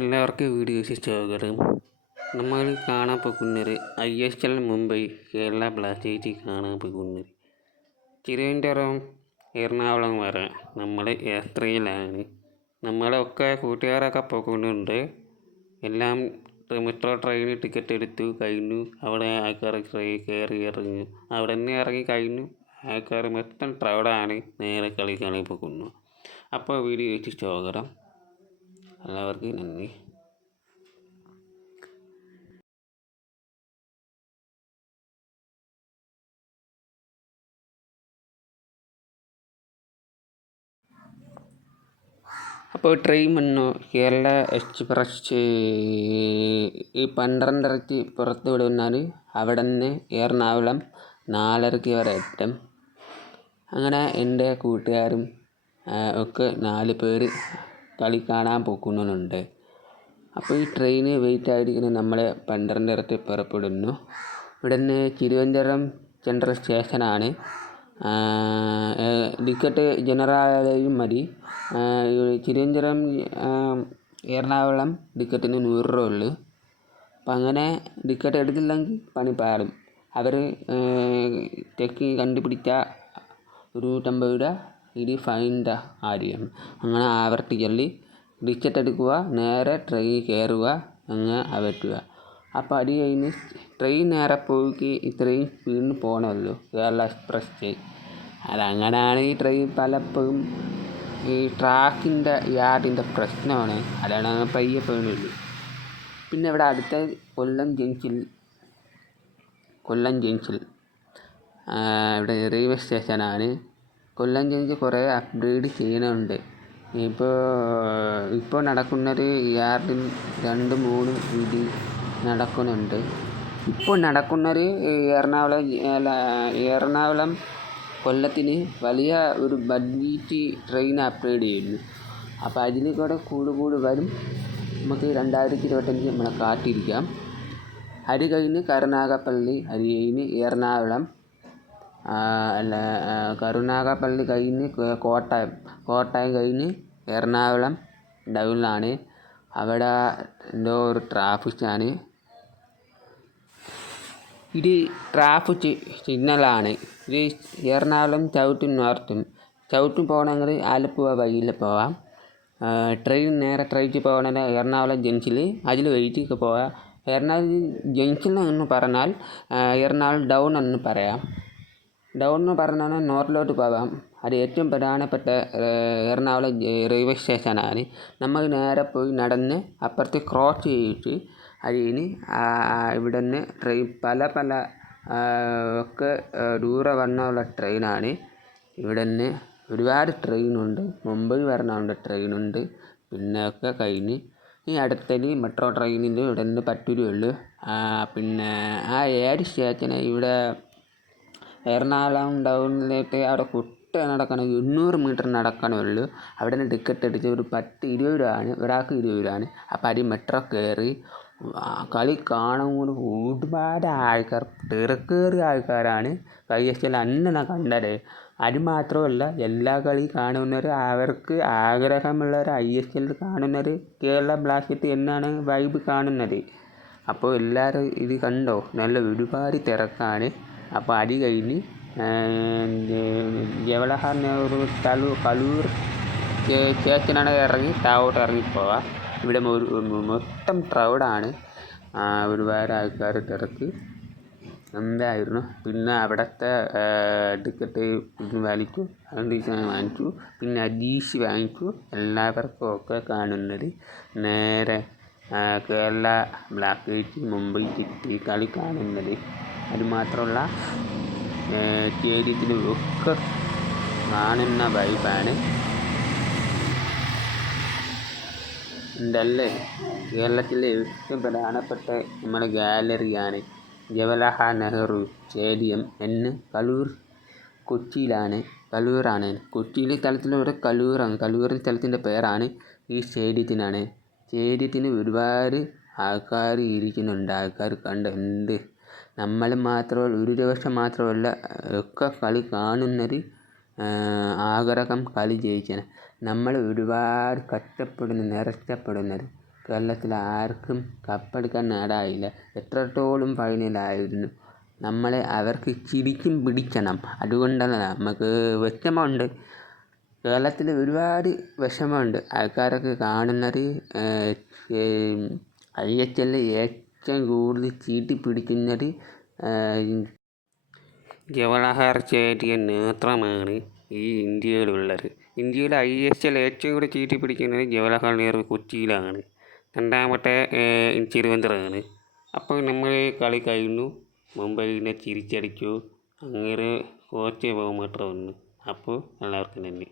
എല്ലാവർക്കും വീഡിയോസ് സ്വാഗതം. നമ്മൾ കാണാൻ പോകുന്നത് ISL മുംബൈ കേരള ബ്ലാസ്റ്റേഴ്സ് കാണാൻ പോകുന്നത് തിരുവനന്തപുരം എറണാകുളം വരെ നമ്മൾ യാത്രയിലാണ്. നമ്മളൊക്കെ കൂട്ടുകാരൊക്കെ പോകുന്നുണ്ട്. എല്ലാം മെട്രോ ട്രെയിനിൽ ടിക്കറ്റ് എടുത്തു കഴിഞ്ഞു. അവിടെ ആൾക്കാർ കയറി ഇറങ്ങി. അവിടെ നിന്ന് ഇറങ്ങി കഴിഞ്ഞു. ആൾക്കാർ മൊത്തം ട്രൗഡാണ്. നേരെ കളി കാണാൻ പോകുന്നു. അപ്പോൾ വീഡിയോയ്ക്ക് സ്വാഗതം. എല്ലാവർക്കും നന്ദി. അപ്പോൾ ട്രെയിൻ വന്നു. കേരള എക്സ്പ്രസ് 12:30 പുറത്ത് വിടുന്നാൽ അവിടെ നിന്ന് എറണാകുളം 4:30 വരെ എത്തും. അങ്ങനെ എൻ്റെ കൂട്ടുകാരും ഒക്കെ 4 പേര് കളി കാണാൻ പോകുന്നുണ്ട്. അപ്പോൾ ഈ ട്രെയിന് വെയിറ്റ് ആയിരിക്കുന്ന നമ്മൾ 12:30 പുറപ്പെടുന്നു. ഇവിടെ നിന്ന് തിരുവനന്തപുരം സെൻട്രൽ സ്റ്റേഷനാണ്. ടിക്കറ്റ് ജനറലായും മതി. തിരുവനന്തപുരം എറണാകുളം ടിക്കറ്റിന് 100 രൂപ ഉള്ളു. അപ്പം അങ്ങനെ ടിക്കറ്റ് എടുത്തില്ലെങ്കിൽ പണി പാടും. അവർ ചെക്ക് കണ്ടുപിടിച്ച 150 രൂപ ഇത് ഫൈൻ്റെ കാര്യം. അങ്ങനെ ആവർത്തിക്കല് ടിക്കറ്റ് എടുക്കുക, നേരെ ട്രെയിൻ കയറുക, അങ്ങനെ പറ്റുക. അപ്പോൾ അത് കഴിഞ്ഞ് ട്രെയിൻ നേരെ പോയി ഇത്രയും സ്പീഡിന് പോകണമല്ലോ കേരള എക്സ്പ്രസ്. അതങ്ങനെയാണ് ഈ ട്രെയിൻ പലപ്പോഴും ഈ ട്രാക്കിൻ്റെ യാർഡിൻ്റെ പ്രശ്നമാണ്. അതാണ് പയ്യെ പോകുന്നുള്ളൂ. പിന്നെ ഇവിടെ അടുത്ത കൊല്ലം ജംഗ്ഷൻ ഇവിടെ റെയിൽവേ സ്റ്റേഷനാണ്. കൊല്ലം ജംഗ്ഷൻ കുറേ അപ്ഗ്രേഡ് ചെയ്യുന്നുണ്ട്. ഇപ്പോൾ നടക്കുന്നത് യാർഡിൽ 2-3 ഇത് നടക്കുന്നുണ്ട്. ഇപ്പോൾ നടക്കുന്നത് എറണാകുളം കൊല്ലത്തിന് വലിയ ഒരു ബഡ്ജറ്റ് ട്രെയിൻ അപ്ഗ്രേഡ് ചെയ്യുന്നു. അപ്പോൾ അതിൽ കൂടെ കൂടി വരും. നമുക്ക് 2025 നമ്മളെ കാത്തിരിക്കാം. അത് കഴിഞ്ഞ് കരുനാഗപ്പള്ളി, അത് കഴിഞ്ഞ് എറണാകുളം, കരുനാഗപ്പള്ളി കഴിഞ്ഞ് കോട്ടയം കഴിഞ്ഞ് എറണാകുളം ടൗണിലാണ്. അവിടെ എന്തോ ഒരു ട്രാഫിക്കാണ്. ഇത് ട്രാഫിക് സിഗ്നലാണ്. ഇത് എറണാകുളം ചവിട്ടും പോകണമെങ്കിൽ ആലപ്പുഴ വഴിയിൽ പോവാം. ട്രെയിൻ നേരെ പോകണമെങ്കിൽ എറണാകുളം ജംഗ്ഷനിൽ അതിൽ വഴിക്ക് പോവാം. എറണാകുളം ജംഗ്ഷൻ എന്ന് പറഞ്ഞാൽ എറണാകുളം ടൗൺ എന്ന് പറയാം. ടൗൺ എന്ന് പറഞ്ഞാൽ നോർത്തിലോട്ട് പോകാം. അത് ഏറ്റവും പ്രധാനപ്പെട്ട എറണാകുളം റെയിൽവേ സ്റ്റേഷനാണ്. നമ്മൾ നേരെ പോയി നടന്ന് അപ്പുറത്ത് ക്രോസ് ചെയ്തിട്ട് അതിന് ഇവിടെ നിന്ന് ട്രെയിൻ പല ഒക്കെ ദൂരെ വന്നുള്ള ട്രെയിനാണ്. ഇവിടെ നിന്ന് ഒരുപാട് ട്രെയിനുണ്ട്. മുംബൈ വരണമുണ്ട് ട്രെയിനുണ്ട്. പിന്നെ ഒക്കെ കഴിഞ്ഞ് ഈ അടുത്തത് മെട്രോ ട്രെയിനിൽ ഇവിടെ നിന്ന് 10 രൂപയുള്ളൂ. പിന്നെ 7 സ്റ്റേഷന് ഇവിടെ എറണാകുളം ടൗണിലേക്ക് അവിടെ നടക്കണം. 800 മീറ്റർ നടക്കണമുള്ളൂ. അവിടെ നിന്ന് ടിക്കറ്റ് അടിച്ച് ഒരു 10-20 രൂപയാണ്, ഒരാൾക്ക് 20 രൂപയാണ്. അപ്പോൾ അത് മെട്രോ കയറി കളി കാണുമ്പോൾ ഒരുപാട് ആൾക്കാർ, തിരക്കേറിയ ആൾക്കാരാണ്. ISL അന്ന് കണ്ടത്. അത് മാത്രമല്ല, എല്ലാ കളി കാണുന്നവർ അവർക്ക് ആഗ്രഹമുള്ളവർ ISL കാണുന്നത് കേരള ബ്ലാസ്റ്റേഴ്സ് എന്നാണ് വൈബ് കാണുന്നത്. അപ്പോൾ എല്ലാവരും ഇത് കണ്ടോ, നല്ല ഒരുപാട് തിരക്കാണ്. അപ്പോൾ അത് കഴിഞ്ഞ് ജവഹർലാൽ നെഹ്റു കലൂർ സ്റ്റേഷനാണ് ഇറങ്ങി താഴോട്ട് ഇറങ്ങിപ്പോവാം. ഇവിടെ മൊത്തം ട്രൗഡാണ്. ഒരുപാട് ആൾക്കാർ തിരക്ക് എന്തായിരുന്നു. പിന്നെ അവിടുത്തെ ടിക്കറ്റ് വാങ്ങിച്ചു, പിന്നെ അഡീഷ് വാങ്ങിച്ചു. എല്ലാവർക്കും ഒക്കെ കാണുന്നത് നേരെ കേരള ബ്ലാസ്റ്റേഴ്സ് മുംബൈ സിറ്റി കളി കാണുന്നത്. അതുമാത്രമല്ല സ്റ്റേഡിയത്തിൽ ഒക്കെ കാണുന്ന വൈബാണ്. ഇതല്ലേ കേരളത്തിലെ ഏറ്റവും പ്രധാനപ്പെട്ട നമ്മുടെ ഗാലറിയാണ് ജവഹർലാൽ നെഹ്റു സ്റ്റേഡിയം എന്ന് കലൂറാണ്. കൊച്ചിയിലെ സ്ഥലത്തിലൂടെ കലൂറാണ്. കലൂർ സ്ഥലത്തിൻ്റെ പേരാണ് ഈ സ്റ്റേഡിയത്തിനാണ്. സ്റ്റേഡിയത്തിന് ഒരുപാട് ആൾക്കാർ ഇരിക്കുന്നുണ്ട്. ആൾക്കാർ കണ്ട് നമ്മൾ മാത്രമല്ല, ഒരു ദിവസം മാത്രമല്ല, ഒക്കെ കളി കാണുന്നത് ആഗ്രഹം കളി ജയിക്കാൻ. നമ്മൾ ഒരുപാട് കഷ്ടപ്പെടുന്നത് കേരളത്തിൽ ആർക്കും കപ്പെടുക്കാൻ നേടായില്ല. എത്രത്തോളം ഫൈനലായിരുന്നു. നമ്മളെ അവർക്ക് ശരിക്കും പിടിക്കണം. അതുകൊണ്ടാണ് നമുക്ക് വിഷമമുണ്ട്. കേരളത്തിൽ ഒരുപാട് വിഷമമുണ്ട്. ആൾക്കാരൊക്കെ കാണുന്നത് ISL ഏറ്റവും കൂടുതൽ ചീട്ടി പിടിക്കുന്നത് ജവഹർ സ്റ്റേഡിയം മാത്രമാണ് ഈ ഇന്ത്യയിലുള്ളത്. ഇന്ത്യയിൽ ISL ഏറ്റവും കൂടുതൽ ചീട്ടി പിടിക്കുന്നത് ജവഹർലാൽ നെഹ്റു കൊച്ചിയിലാണ്. രണ്ടാമത്തെ തിരുവനന്തപുരമാണ്. അപ്പോൾ നമ്മൾ കളി കഴിഞ്ഞു, മുംബൈനെ തിരിച്ചടിച്ചു. അങ്ങനെ കോച്ച് ബഹുമാത്രം വന്നു. അപ്പോൾ എല്ലാവർക്കും നന്ദി.